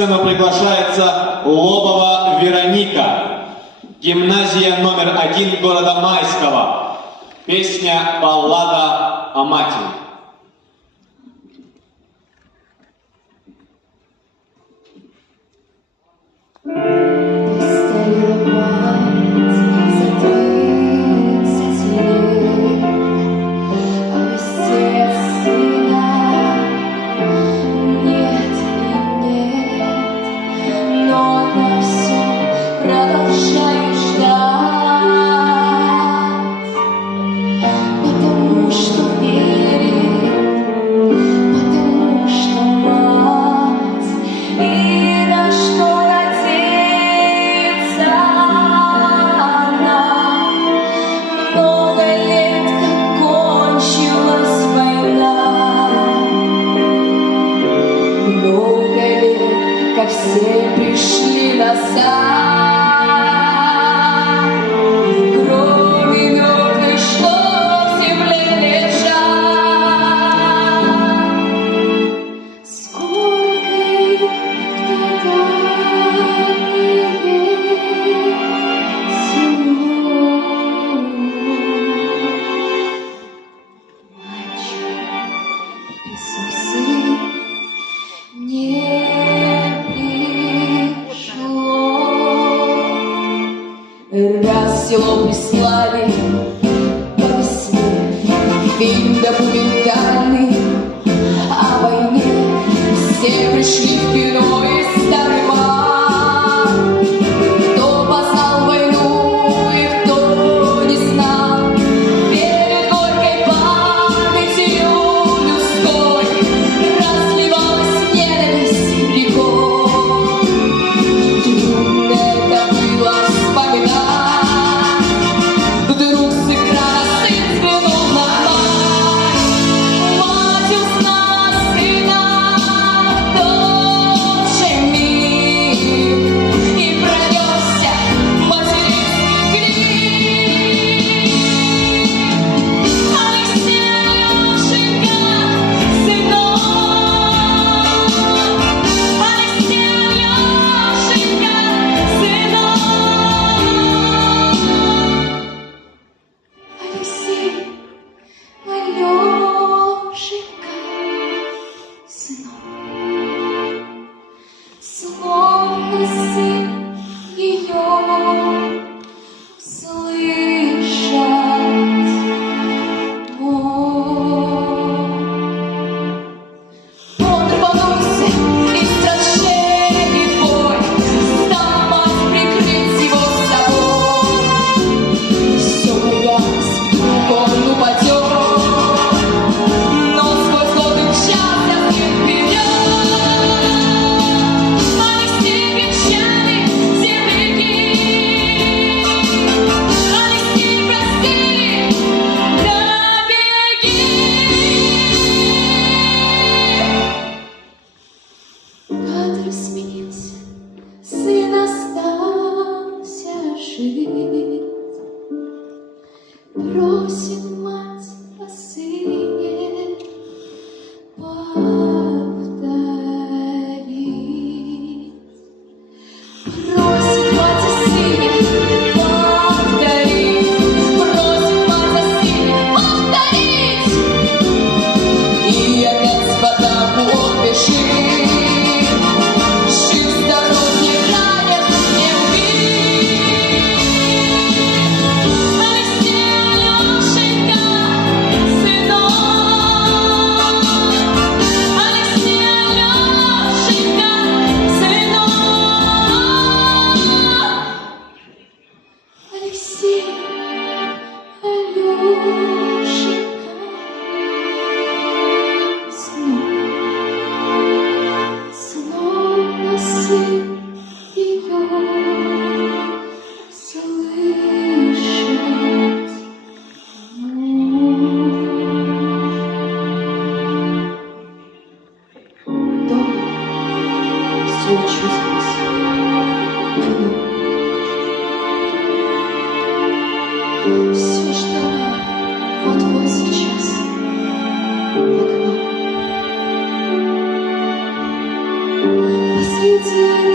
сцену приглашается Лобова Вероника, гимназия номер 1 города Майского. Песня «Баллада о матери». Как все пришли назад, кроме мертвых, что в земле лежат. Сколько их тогда Мальчик, Иисусы, не раз в село прислали по весне фильм документальный о войне. Все пришли в кино и старый маг. Кто познал войну и кто не знал, перед горькой памятью людской разливалась ненависть рекой. Трудно это было вспоминать. Сын остался жить, просит мать о сыне повторить. Просит мать о сыне повторить, просит мать о сыне повторить. И опять в атаку он бежит. Все ждала вот-вот сейчас в окно. Посреди сердце